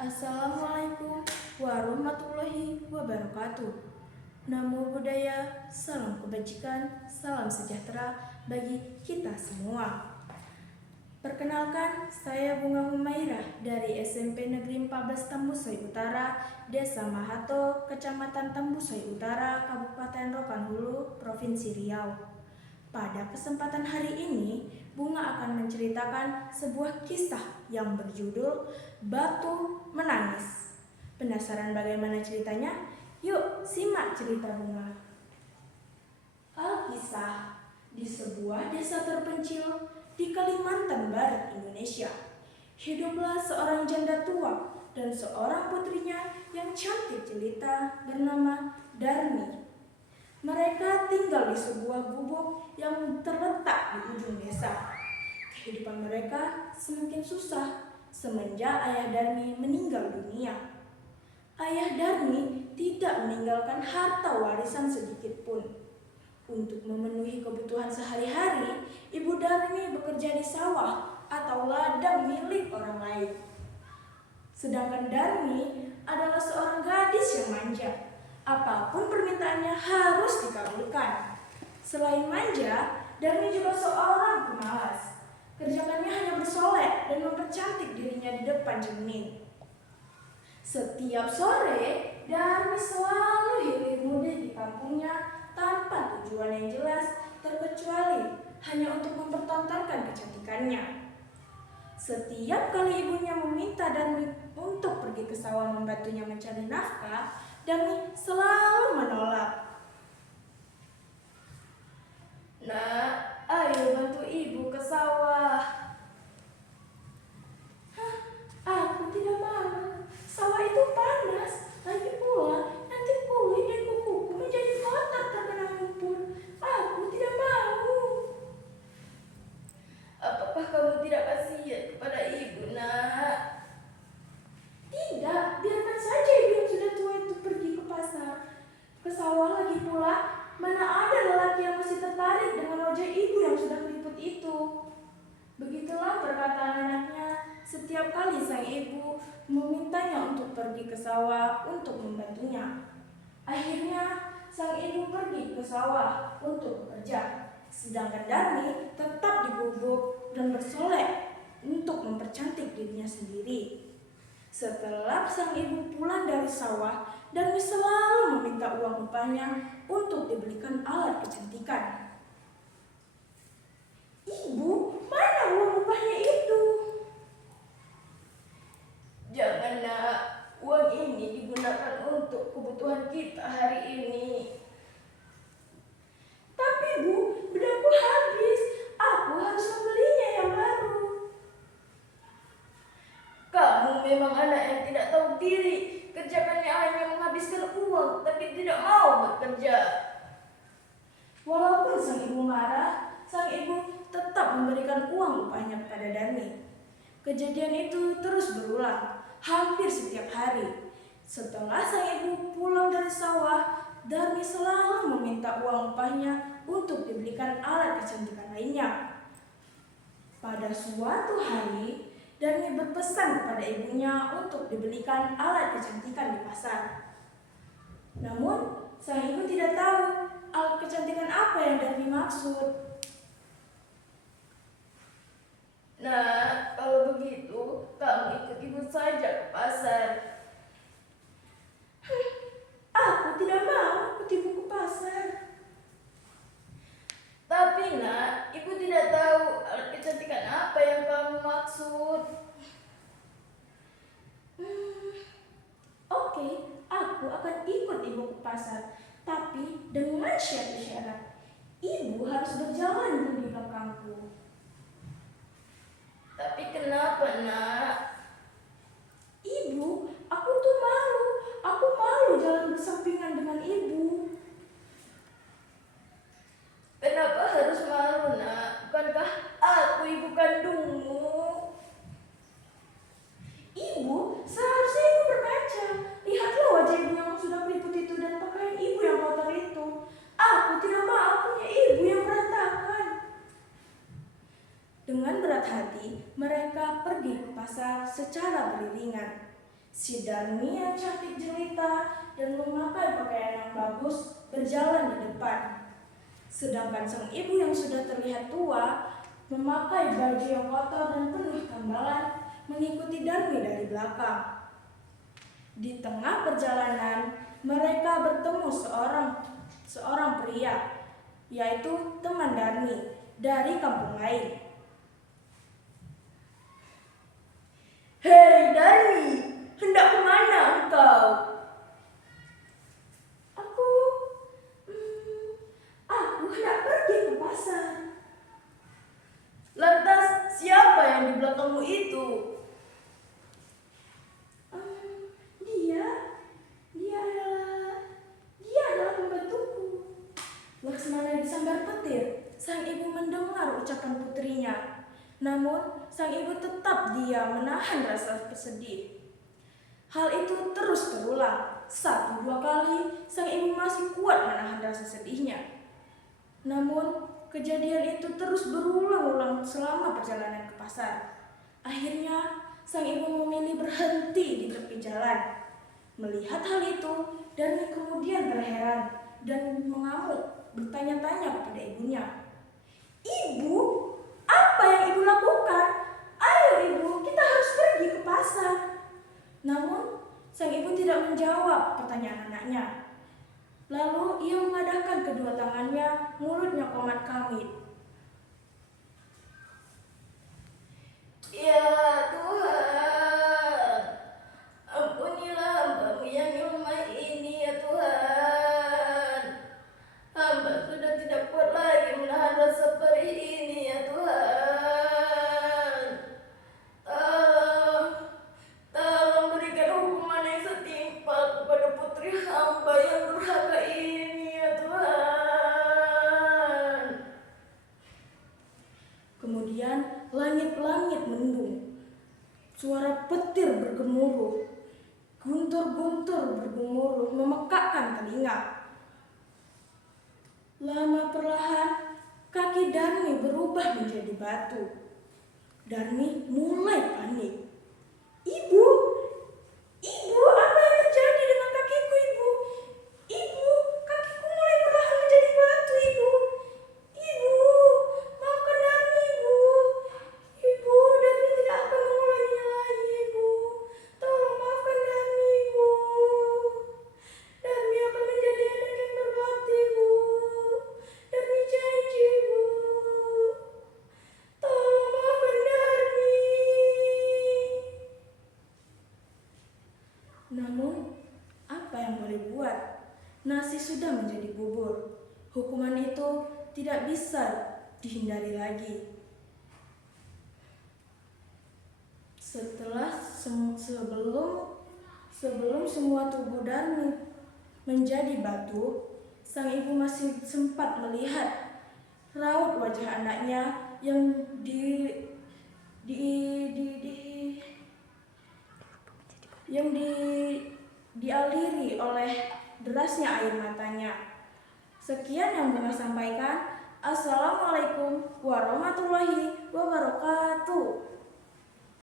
Assalamualaikum warahmatullahi wabarakatuh. Namo Buddhaya, salam kebajikan, salam sejahtera bagi kita semua. Perkenalkan, saya Bunga Humairah dari SMP Negeri 14 Tambusai Utara, Desa Mahato, Kecamatan Tambusai Utara, Kabupaten Rokan Hulu, Provinsi Riau. Pada kesempatan hari ini, Bunga akan menceritakan sebuah kisah yang berjudul Batu Menangis. Penasaran bagaimana ceritanya? Yuk, simak cerita Bunga. Alkisah di sebuah desa terpencil di Kalimantan Barat, Indonesia. Hiduplah seorang janda tua dan seorang putrinya yang cantik jelita bernama Darmi. Mereka tinggal di sebuah gubuk yang terletak di ujung desa. Kehidupan mereka semakin susah semenjak ayah Darmi meninggal dunia. Ayah Darmi tidak meninggalkan harta warisan sedikit pun. Untuk memenuhi kebutuhan sehari-hari, Ibu Darmi bekerja di sawah atau ladang milik orang lain. Sedangkan Darmi adalah seorang gadis yang manja. Apapun permintaannya harus dikabulkan. Selain manja, Darmi juga seorang pemalas. Kerjaannya hanya bersolek dan mempercantik dirinya di depan cermin. Setiap sore, Darmi selalu hilir mudik di kampungnya tanpa tujuan yang jelas, terkecuali hanya untuk mempertontonkan kecantikannya. Setiap kali ibunya meminta Darmi untuk pergi ke sawah membantunya mencari nafkah, Darmi selalu menolak. "Nak, ayo bantu ibu ke sawah." "Hah, aku tidak mau. Sawah itu panas. Lagi pula, nanti kulit dan kukuku menjadi kotor terkena lumpur. Aku tidak mau." "Apakah kamu tidak kasihan kepada ibu, Nak?" "Tidak, biarkan saja ibu yang sudah tua itu pergi ke pasar, ke sawah. Lagi pula, mana ada lelaki yang masih tertarik dengan wajah ibu yang sudah keriput itu." Begitulah perkataan anaknya setiap kali sang ibu memintanya untuk pergi ke sawah untuk membantunya. Akhirnya, sang ibu pergi ke sawah untuk bekerja, sedangkan Darmi tetap di gubuk dan bersolek untuk mempercantik dirinya sendiri. Setelah sang ibu pulang dari sawah, Darmi selalu meminta uang upahnya untuk dibelikan alat kecantikan. "Ibu, mana uang upahnya itu?" "Jangan, Nak. Uang ini digunakan untuk kebutuhan kita hari ini." "Tapi Bu, bedakku habis. Aku harus membelinya yang baru." "Kamu memang anak yang tidak tahu diri. Kerjaannya hanya menghabiskan uang, tapi tidak mau bekerja." Walaupun sang ibu marah, sang ibu tetap memberikan uang upahnya kepada Darmi. Kejadian itu terus berulang, hampir setiap hari. Setelah sang ibu pulang dari sawah, Darmi selalu meminta uang upahnya untuk dibelikan alat kecantikan lainnya. Pada suatu hari, Darmi berpesan kepada ibunya untuk dibelikan alat kecantikan di pasar. Namun, sang ibu tidak tahu alat kecantikan apa yang Darmi maksud. "Nah, kalau begitu, kamu ikut ibu saja ke pasar." "Aku tidak mau ikut ibu ke pasar." "Tapi Nak, ibu tidak tahu alat kecantikan apa yang kamu maksud." "Oke, aku akan ikut ibu ke pasar, tapi dengan syarat. Ibu harus berjalan dulu di belakangku." "Tapi kenapa, Nak?" "Ibu, aku tuh malu. Aku malu jalan bersampingan dengan ibu." "Kenapa harus malu, Nak? Bukankah aku ibu kandungmu?" "Ibu, seharusnya ibu berkaca. Lihatlah wajah ibu yang sudah keriput itu dan pakaian ibu yang kotor itu. Aku tidak mau punya ibu yang berantakan." secara beriringan. Si Darmi yang cantik jelita dan memakai pakaian yang bagus berjalan di depan. Sedangkan sang ibu yang sudah terlihat tua, memakai baju yang kotor dan penuh tambalan, mengikuti Darmi dari belakang. Di tengah perjalanan, mereka bertemu seorang pria, yaitu teman Darmi dari kampung lain. "Hei Darmi, hendak kemana engkau?" Aku hendak pergi ke pasar." "Lantas siapa yang di belakangmu itu?" Dia adalah pembantuku." Laksmana disambar petir. Sang ibu mendengar ucapan putrinya. Namun, sang ibu tetap diam menahan rasa bersedih. Hal itu terus terulang. 1-2 kali, sang ibu masih kuat menahan rasa sedihnya. Namun, kejadian itu terus berulang-ulang selama perjalanan ke pasar. Akhirnya, sang ibu memilih berhenti di tepi jalan. Melihat hal itu, Darmi kemudian terheran dan mengamuk, bertanya-tanya kepada ibunya. "Ibu, apa yang ibu lakukan? Ayo ibu, kita harus pergi ke pasar." Namun, sang ibu tidak menjawab pertanyaan anaknya. Lalu ia mengadahkan kedua tangannya, mulutnya komat kamit. "Ya Tuhan, ampunilah hamba-Mu yang lemah ini ya Tuhan. Hamba sudah tidak kuat lagi menahan rasa perih ini ya Tuhan. Tolong berikan hukuman yang setimpal kepada putri hamba yang durhaka ini ya Tuhan." Kemudian langit-langit mendung. Suara petir bergemuruh. Guntur-guntur bergemuruh memekakkan telinga. Lama perlahan, kaki Darmi berubah menjadi batu. Darmi mulai panik. "Ibu, apa yang terjadi dengan kakiku, Ibu? Ibu, kakiku mulai perlahan menjadi batu, Ibu. Ibu, maafkan Darmi, Ibu. Ibu, Darmi tidak akan mengulanginya lagi, Ibu. Tolong maafkan Darmi, Ibu. Darmi akan menjadi anak yang berbakti, Ibu. Darmi janji, Ibu. Tolong maafkan Darmi." Namun, apa yang boleh buat? Nasi sudah menjadi bubur. Hukuman itu tidak bisa dihindari lagi. Sebelum semua tubuh Darmi menjadi batu, sang ibu masih sempat melihat raut wajah anaknya yang dialiri oleh derasnya air matanya. Sekian yang Bunga sampaikan. Assalamualaikum warahmatullahi wabarakatuh.